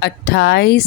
28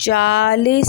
40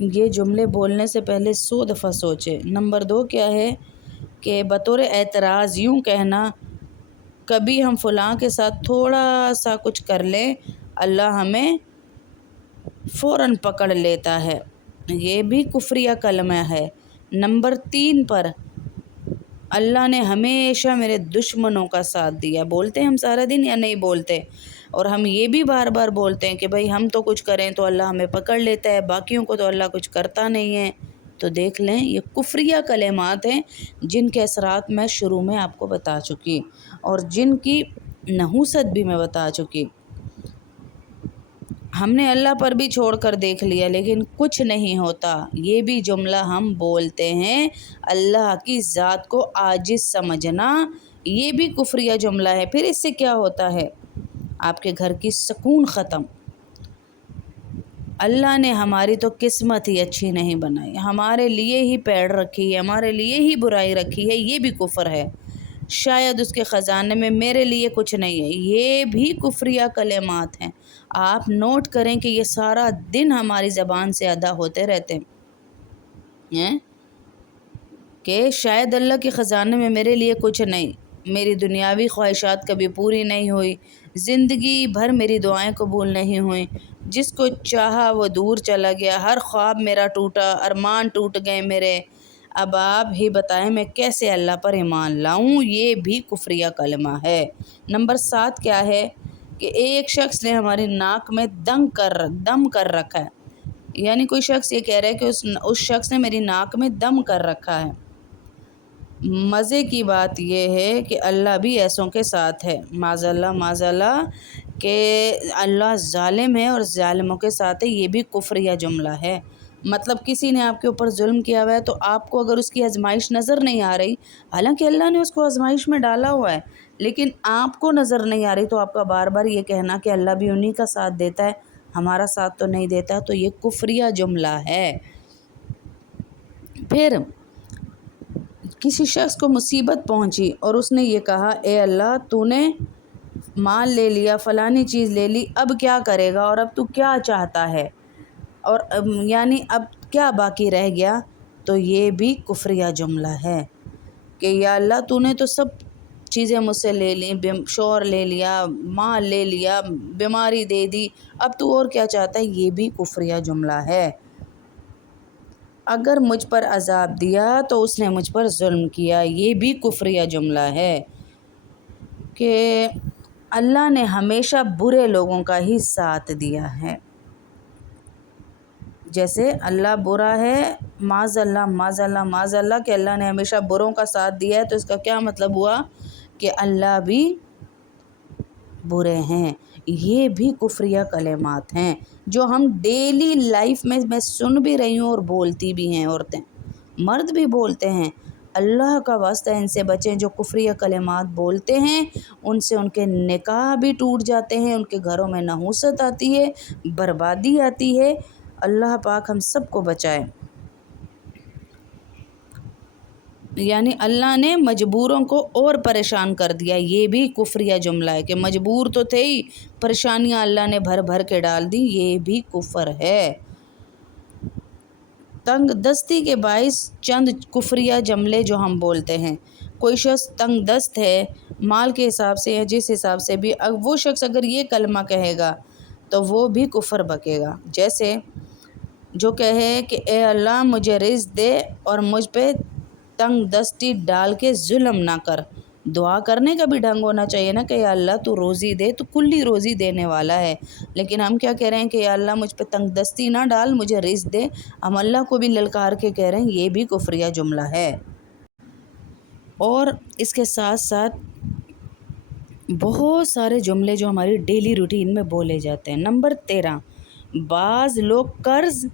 یہ جملے بولنے سے پہلے 100 دفعہ سوچیں۔ نمبر 2 کیا ہے کہ بطور اعتراض یوں کہنا، کبھی ہم فلاں کے ساتھ تھوڑا سا کچھ کر لیں اللہ ہمیں فوراً پکڑ لیتا ہے، یہ بھی کفریہ کلمہ ہے۔ نمبر 3 پر اللہ نے ہمیشہ میرے دشمنوں کا ساتھ دیا، بولتے ہیں ہم سارا دن یا نہیں بولتے؟ اور ہم یہ بھی بار بار بولتے ہیں کہ بھائی ہم تو کچھ کریں تو اللہ ہمیں پکڑ لیتا ہے، باقیوں کو تو اللہ کچھ کرتا نہیں ہے۔ تو دیکھ لیں یہ کفریہ کلمات ہیں جن کے اثرات میں شروع میں آپ کو بتا چکی اور جن کی نحوست بھی میں بتا چکی۔ ہم نے اللہ پر بھی چھوڑ کر دیکھ لیا لیکن کچھ نہیں ہوتا۔ یہ بھی جملہ ہم بولتے ہیں، اللہ کی ذات کو عاجز سمجھنا، یہ بھی کفریہ جملہ ہے۔ پھر اس سے کیا ہوتا ہے؟ آپ کے گھر کی سکون ختم۔ اللہ نے ہماری تو قسمت ہی اچھی نہیں بنائی، ہمارے لیے ہی پیڑ رکھی ہے، ہمارے لیے ہی برائی رکھی ہے، یہ بھی کفر ہے۔ شاید اس کے خزانے میں میرے لیے کچھ نہیں ہے، یہ بھی کفریہ کلمات ہیں۔ آپ نوٹ کریں کہ یہ سارا دن ہماری زبان سے ادا ہوتے رہتے ہیں کہ شاید اللہ کے خزانے میں میرے لیے کچھ نہیں، میری دنیاوی خواہشات کبھی پوری نہیں ہوئی، زندگی بھر میری دعائیں قبول نہیں ہوئیں، جس کو چاہا وہ دور چلا گیا، ہر خواب میرا ٹوٹا، ارمان ٹوٹ گئے میرے، اب آپ ہی بتائیں میں کیسے اللہ پر ایمان لاؤں؟ یہ بھی کفریہ کلمہ ہے۔ نمبر 7 کیا ہے کہ ایک شخص نے ہماری ناک میں دم کر رکھا ہے، یعنی کوئی شخص یہ کہہ رہا ہے کہ اس شخص نے میری ناک میں دم کر رکھا ہے۔ مزے کی بات یہ ہے کہ اللہ بھی ایسوں کے ساتھ ہے، معاذ اللہ کہ اللہ ظالم ہے اور ظالموں کے ساتھ ہے، یہ بھی کفریہ جملہ ہے۔ مطلب کسی نے آپ کے اوپر ظلم کیا ہوا ہے تو آپ کو اگر اس کی آزمائش نظر نہیں آ رہی، حالانکہ اللہ نے اس کو آزمائش میں ڈالا ہوا ہے، لیکن آپ کو نظر نہیں آ رہی، تو آپ کا بار بار یہ کہنا کہ اللہ بھی انہی کا ساتھ دیتا ہے، ہمارا ساتھ تو نہیں دیتا، تو یہ کفریہ جملہ ہے۔ پھر کسی شخص کو مصیبت پہنچی اور اس نے یہ کہا اے اللہ تو نے مال لے لیا، فلانی چیز لے لی، اب کیا کرے گا اور اب تو کیا چاہتا ہے، اور یعنی اب کیا باقی رہ گیا؟ تو یہ بھی کفریہ جملہ ہے کہ یا اللہ تو نے تو سب چیزیں مجھ سے لے لیں، شوہر لے لیا، مال لے لیا، بیماری دے دی، اب تو اور کیا چاہتا ہے؟ یہ بھی کفریہ جملہ ہے۔ اگر مجھ پر عذاب دیا تو اس نے مجھ پر ظلم کیا، یہ بھی کفریہ جملہ ہے کہ اللہ نے ہمیشہ برے لوگوں کا ہی ساتھ دیا ہے، جیسے اللہ برا ہے، معاذ اللہ کہ اللہ نے ہمیشہ بروں کا ساتھ دیا ہے، تو اس کا کیا مطلب ہوا کہ اللہ بھی برے ہیں۔ یہ بھی کفریہ کلمات ہیں جو ہم ڈیلی لائف میں سن بھی رہی ہوں اور بولتی بھی ہیں، عورتیں مرد بھی بولتے ہیں۔ اللہ کا واسطہ ان سے بچیں جو کفریہ کلمات بولتے ہیں، ان سے ان کے نکاح بھی ٹوٹ جاتے ہیں، ان کے گھروں میں نحوست آتی ہے، بربادی آتی ہے۔ اللہ پاک ہم سب کو بچائے۔ یعنی اللہ نے مجبوروں کو اور پریشان کر دیا، یہ بھی کفریہ جملہ ہے کہ مجبور تو تھے ہی، پریشانیاں اللہ نے بھر کے ڈال دی، یہ بھی کفر ہے۔ تنگ دستی کے باعث چند کفریہ جملے جو ہم بولتے ہیں، کوئی شخص تنگ دست ہے مال کے حساب سے یا جس حساب سے بھی، وہ شخص اگر یہ کلمہ کہے گا تو وہ بھی کفر بکے گا۔ جیسے جو کہے کہ اے اللہ مجھے رزق دے اور مجھ پہ تنگ دستی ڈال کے ظلم نہ کر، دعا کرنے کا بھی ڈھنگ ہونا چاہیے نا کہ یا اللہ تو روزی دے، تو کلی روزی دینے والا ہے، لیکن ہم کیا کہہ رہے ہیں کہ یا اللہ مجھ پہ تنگ دستی نہ ڈال، مجھے رزق دے، ہم اللہ کو بھی للکار کے کہہ رہے ہیں، یہ بھی کفریہ جملہ ہے۔ اور اس کے ساتھ ساتھ بہت سارے جملے جو ہماری ڈیلی روٹین میں بولے جاتے ہیں۔ نمبر 13، بعض لوگ قرض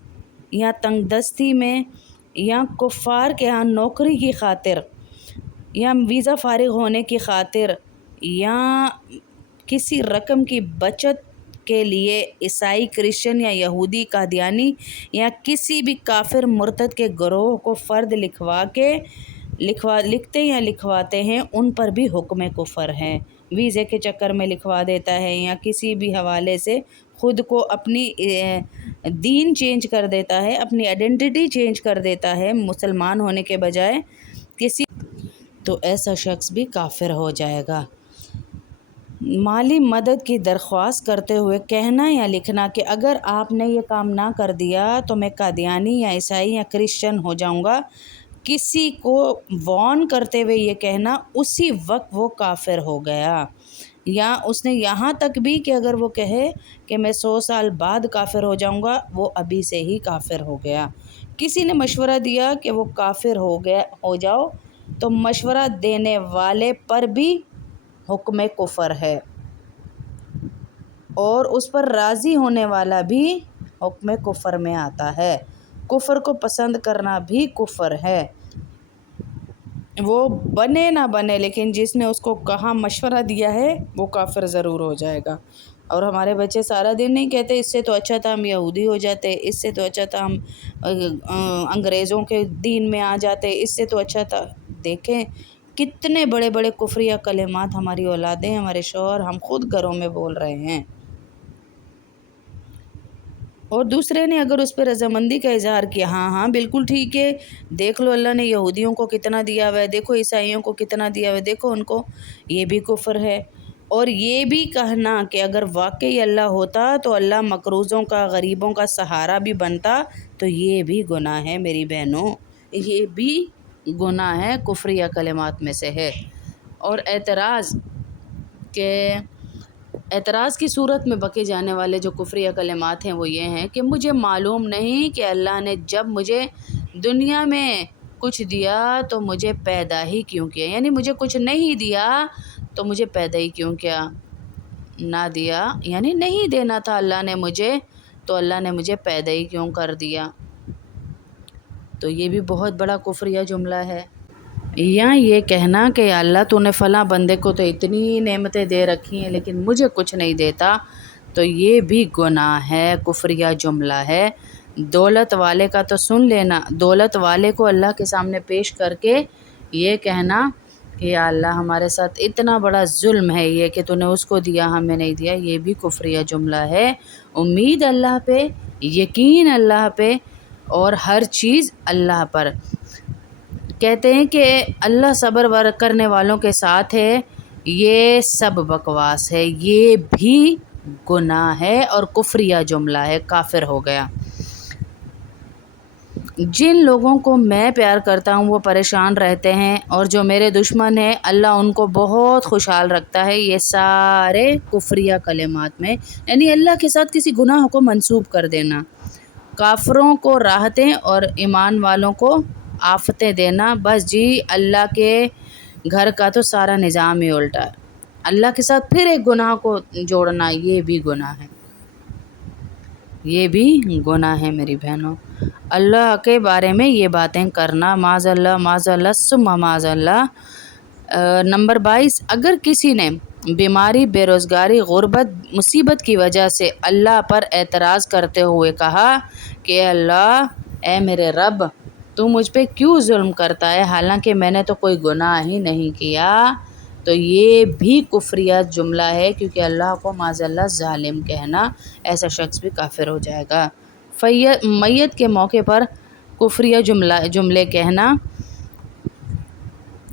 یا تنگ دستی میں یا کفار کے ہاں نوکری کی خاطر یا ویزا فارغ ہونے کی خاطر یا کسی رقم کی بچت کے لیے عیسائی، کرسچن یا یہودی، قادیانی یا کسی بھی کافر مرتد کے گروہ کو فرد لکھتے یا لکھواتے ہیں، ان پر بھی حکم کفر ہے۔ ویزے کے چکر میں لکھوا دیتا ہے یا کسی بھی حوالے سے خود کو اپنی دین چینج کر دیتا ہے، اپنی آئیڈینٹی چینج کر دیتا ہے مسلمان ہونے کے بجائے کسی، تو ایسا شخص بھی کافر ہو جائے گا۔ مالی مدد کی درخواست کرتے ہوئے کہنا یا لکھنا کہ اگر آپ نے یہ کام نہ کر دیا تو میں قادیانی یا عیسائی یا کرسچن ہو جاؤں گا، کسی کو وارن کرتے ہوئے یہ کہنا، اسی وقت وہ کافر ہو گیا۔ یا اس نے یہاں تک بھی کہ اگر وہ کہے کہ میں 100 سال بعد کافر ہو جاؤں گا، وہ ابھی سے ہی کافر ہو گیا۔ کسی نے مشورہ دیا کہ وہ کافر ہو جاؤ تو مشورہ دینے والے پر بھی حکم کفر ہے، اور اس پر راضی ہونے والا بھی حکم کفر میں آتا ہے۔ کفر کو پسند کرنا بھی کفر ہے، وہ بنے نہ بنے، لیکن جس نے اس کو کہا مشورہ دیا ہے وہ کافر ضرور ہو جائے گا۔ اور ہمارے بچے سارا دن نہیں کہتے اس سے تو اچھا تھا ہم یہودی ہو جاتے، اس سے تو اچھا تھا ہم انگریزوں کے دین میں آ جاتے، اس سے تو اچھا تھا۔ دیکھیں کتنے بڑے بڑے کفریہ کلمات ہماری اولادیں، ہمارے شوہر، ہم خود گھروں میں بول رہے ہیں، اور دوسرے نے اگر اس پہ رضامندی کا اظہار کیا، ہاں ہاں بالکل ٹھیک ہے، دیکھ لو اللہ نے یہودیوں کو کتنا دیا ہوا ہے، دیکھو عیسائیوں کو کتنا دیا ہوا ہے، دیکھو ان کو، یہ بھی کفر ہے۔ اور یہ بھی کہنا کہ اگر واقعی اللہ ہوتا تو اللہ مقروضوں کا، غریبوں کا سہارا بھی بنتا، تو یہ بھی گناہ ہے میری بہنوں، یہ بھی گناہ ہے، کفریہ کلمات میں سے ہے۔ اور اعتراض کی صورت میں بکے جانے والے جو کفریہ کلمات ہیں وہ یہ ہیں کہ مجھے معلوم نہیں کہ اللہ نے جب مجھے دنیا میں کچھ دیا تو مجھے پیدا ہی کیوں کیا، یعنی مجھے کچھ نہیں دیا تو مجھے پیدا ہی کیوں کیا، نہ دیا یعنی نہیں دینا تھا اللہ نے مجھے، تو اللہ نے مجھے پیدا ہی کیوں کر دیا، تو یہ بھی بہت بڑا کفریہ جملہ ہے۔ یا یہ کہنا کہ اللہ تو نے فلاں بندے کو تو اتنی نعمتیں دے رکھی ہیں لیکن مجھے کچھ نہیں دیتا، تو یہ بھی گناہ ہے، کفریہ جملہ ہے۔ دولت والے کا تو سن لینا، دولت والے کو اللہ کے سامنے پیش کر کے یہ کہنا کہ یا اللہ ہمارے ساتھ اتنا بڑا ظلم ہے یہ کہ تو نے اس کو دیا ہمیں نہیں دیا، یہ بھی کفریہ جملہ ہے۔ امید اللہ پہ، یقین اللہ پہ، اور ہر چیز اللہ پر۔ کہتے ہیں کہ اللہ صبر کرنے والوں کے ساتھ ہے، یہ سب بکواس ہے، یہ بھی گناہ ہے اور کفریہ جملہ ہے، کافر ہو گیا۔ جن لوگوں کو میں پیار کرتا ہوں وہ پریشان رہتے ہیں، اور جو میرے دشمن ہیں اللہ ان کو بہت خوشحال رکھتا ہے، یہ سارے کفریہ کلمات میں، یعنی اللہ کے ساتھ کسی گناہ کو منسوب کر دینا، کافروں کو راحتیں اور ایمان والوں کو آفتیں دینا، بس جی اللہ کے گھر کا تو سارا نظام ہی الٹا ہے، اللہ کے ساتھ پھر ایک گناہ کو جوڑنا، یہ بھی گناہ ہے، یہ بھی گناہ ہے میری بہنوں۔ اللہ کے بارے میں یہ باتیں کرنا، معاذ اللہ ثم معاذ اللہ۔ نمبر 22، اگر کسی نے بیماری، بے روزگاری، غربت، مصیبت کی وجہ سے اللہ پر اعتراض کرتے ہوئے کہا کہ اللہ، اے میرے رب، تو مجھ پہ کیوں ظلم کرتا ہے حالانکہ میں نے تو کوئی گناہ ہی نہیں کیا، تو یہ بھی کفریہ جملہ ہے، کیونکہ اللہ کو معاذ اللہ ظالم کہنا، ایسا شخص بھی کافر ہو جائے گا۔ میت کے موقع پر کفریہ جملے کہنا،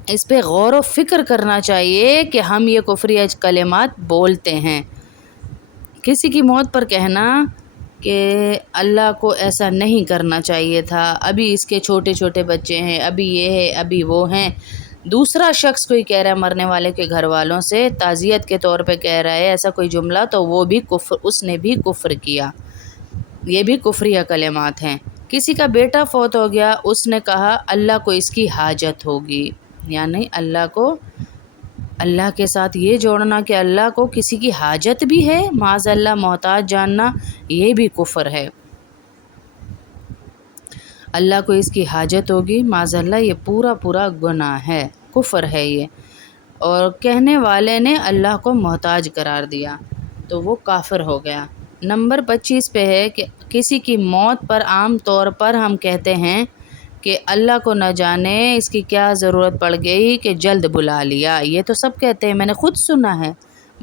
اس پہ غور و فکر کرنا چاہیے کہ ہم یہ کفریہ کلمات بولتے ہیں۔ کسی کی موت پر کہنا کہ اللہ کو ایسا نہیں کرنا چاہیے تھا، ابھی اس کے چھوٹے چھوٹے بچے ہیں، ابھی یہ ہے، ابھی وہ ہیں، دوسرا شخص کوئی کہہ رہا ہے مرنے والے کے گھر والوں سے تعزیت کے طور پہ کہہ رہا ہے ایسا کوئی جملہ، تو وہ بھی اس نے بھی کفر کیا، یہ بھی کفریہ کلمات ہیں۔ کسی کا بیٹا فوت ہو گیا، اس نے کہا اللہ کو اس کی حاجت ہوگی، یعنی اللہ کے ساتھ یہ جوڑنا کہ اللہ کو کسی کی حاجت بھی ہے، معاذ اللہ محتاج جاننا، یہ بھی کفر ہے۔ اللہ کو اس کی حاجت ہوگی، معاذ اللہ، یہ پورا گناہ ہے، کفر ہے یہ، اور کہنے والے نے اللہ کو محتاج قرار دیا تو وہ کافر ہو گیا۔ نمبر 25 پہ ہے کہ کسی کی موت پر عام طور پر ہم کہتے ہیں کہ اللہ کو نہ جانے اس کی کیا ضرورت پڑ گئی کہ جلد بلا لیا، یہ تو سب کہتے ہیں، میں نے خود سنا ہے،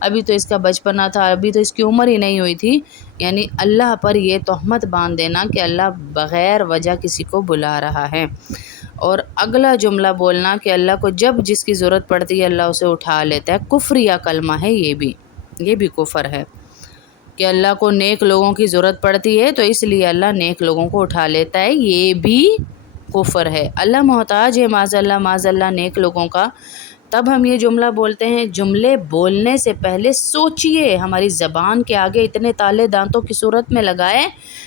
ابھی تو اس کا بچپنا تھا، ابھی تو اس کی عمر ہی نہیں ہوئی تھی۔ یعنی اللہ پر یہ تہمت باندھ دینا کہ اللہ بغیر وجہ کسی کو بلا رہا ہے۔ اور اگلا جملہ بولنا کہ اللہ کو جب جس کی ضرورت پڑتی ہے اللہ اسے اٹھا لیتا ہے، کفریہ کلمہ ہے یہ بھی کفر ہے کہ اللہ کو نیک لوگوں کی ضرورت پڑتی ہے تو اس لیے اللہ نیک لوگوں کو اٹھا لیتا ہے، یہ بھی کفر ہے۔ اللہ محتاج ہے معاذ اللہ نیک لوگوں کا۔ تب ہم یہ جملہ بولتے ہیں، جملے بولنے سے پہلے سوچئے، ہماری زبان کے آگے اتنے تالے دانتوں کی صورت میں لگائے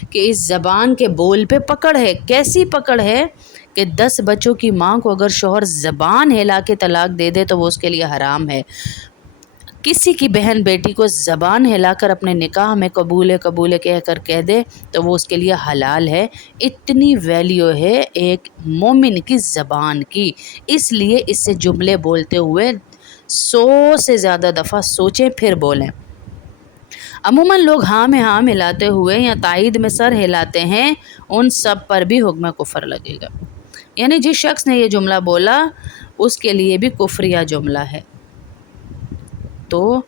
کہ اس زبان کے بول پہ پکڑ ہے۔ کیسی پکڑ ہے کہ 10 بچوں کی ماں کو اگر شوہر زبان ہلا کے طلاق دے دے تو وہ اس کے لیے حرام ہے۔ کسی کی بہن بیٹی کو زبان ہلا کر اپنے نکاح میں قبول کہہ کر کہہ دے تو وہ اس کے لیے حلال ہے۔ اتنی ویلیو ہے ایک مومن کی زبان کی، اس لیے اس سے جملے بولتے ہوئے 100 سے زیادہ دفعہ سوچیں پھر بولیں۔ عموماً لوگ ہاں میں ہاں ملاتے ہوئے یا تائید میں سر ہلاتے ہیں، ان سب پر بھی حکم کفر لگے گا۔ یعنی جس شخص نے یہ جملہ بولا اس کے لیے بھی کفریہ جملہ ہے۔ تو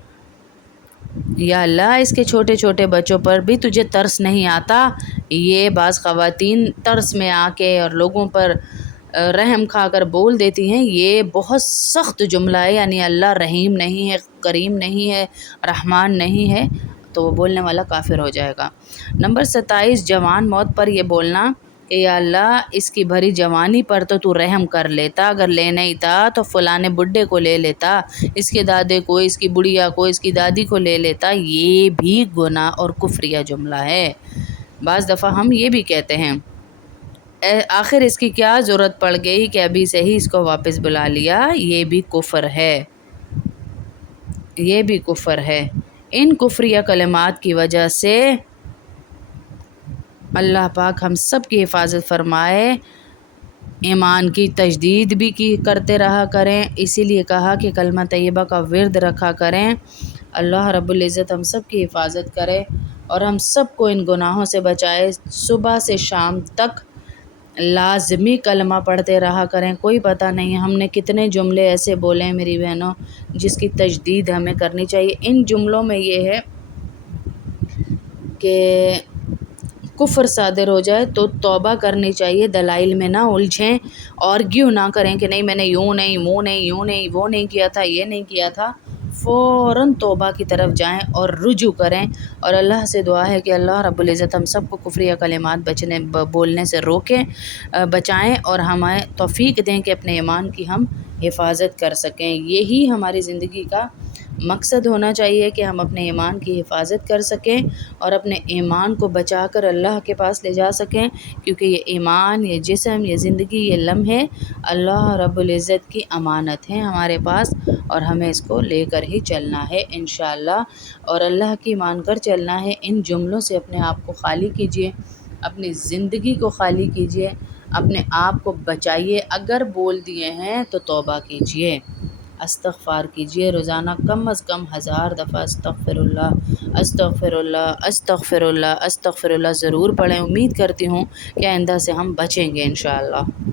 یا اللہ اس کے چھوٹے چھوٹے بچوں پر بھی تجھے ترس نہیں آتا؟ یہ بعض خواتین ترس میں آ کے اور لوگوں پر رحم کھا کر بول دیتی ہیں، یہ بہت سخت جملہ ہے۔ یعنی اللہ رحیم نہیں ہے، کریم نہیں ہے، رحمان نہیں ہے، تو وہ بولنے والا کافر ہو جائے گا۔ نمبر 27، جوان موت پر یہ بولنا کہ یا اللہ اس کی بھری جوانی پر تو رحم کر لیتا، اگر لے نہیں تھا تو فلاں بڈھے کو لے لیتا، اس کے دادے کو، اس کی بڑھیا کو، اس کی دادی کو لے لیتا۔ یہ بھی گناہ اور کفریہ جملہ ہے۔ بعض دفعہ ہم یہ بھی کہتے ہیں، آخر اس کی کیا ضرورت پڑ گئی کہ ابھی سے ہی اس کو واپس بلا لیا۔ یہ بھی کفر ہے، یہ بھی کفر ہے۔ ان کفریہ کلمات کی وجہ سے اللہ پاک ہم سب کی حفاظت فرمائے۔ ایمان کی تجدید بھی کرتے رہا کریں، اسی لیے کہا کہ کلمہ طیبہ کا ورد رکھا کریں۔ اللہ رب العزت ہم سب کی حفاظت کرے اور ہم سب کو ان گناہوں سے بچائے۔ صبح سے شام تک لازمی کلمہ پڑھتے رہا کریں، کوئی پتہ نہیں ہم نے کتنے جملے ایسے بولے ہیں میری بہنوں جس کی تجدید ہمیں کرنی چاہیے۔ ان جملوں میں یہ ہے کہ کفر صادر ہو جائے تو توبہ کرنی چاہیے، دلائل میں نہ الجھیں، آرگیو نہ کریں کہ نہیں میں نے یوں نہیں، وہ نہیں، وہ نہیں کیا تھا، یہ نہیں کیا تھا۔ فوراً توبہ کی طرف جائیں اور رجوع کریں، اور اللہ سے دعا ہے کہ اللہ رب العزت ہم سب کو کفریہ کلمات بولنے سے روکیں، بچائیں، اور ہمیں توفیق دیں کہ اپنے ایمان کی ہم حفاظت کر سکیں۔ یہی ہماری زندگی کا مقصد ہونا چاہیے کہ ہم اپنے ایمان کی حفاظت کر سکیں اور اپنے ایمان کو بچا کر اللہ کے پاس لے جا سکیں، کیونکہ یہ ایمان، یہ جسم، یہ زندگی، یہ لمحے اللہ رب العزت کی امانت ہیں ہمارے پاس، اور ہمیں اس کو لے کر ہی چلنا ہے انشاءاللہ، اور اللہ کی مان کر چلنا ہے۔ ان جملوں سے اپنے آپ کو خالی کیجیے، اپنی زندگی کو خالی کیجیے، اپنے آپ کو بچائیے۔ اگر بول دیے ہیں تو توبہ کیجیے، استغفار کیجیے، روزانہ کم از کم 1000 دفعہ استغفر اللہ، استغفر اللہ، استغفر اللہ، استغفر اللہ ضرور پڑھیں۔ امید کرتی ہوں کہ آئندہ سے ہم بچیں گے انشاءاللہ۔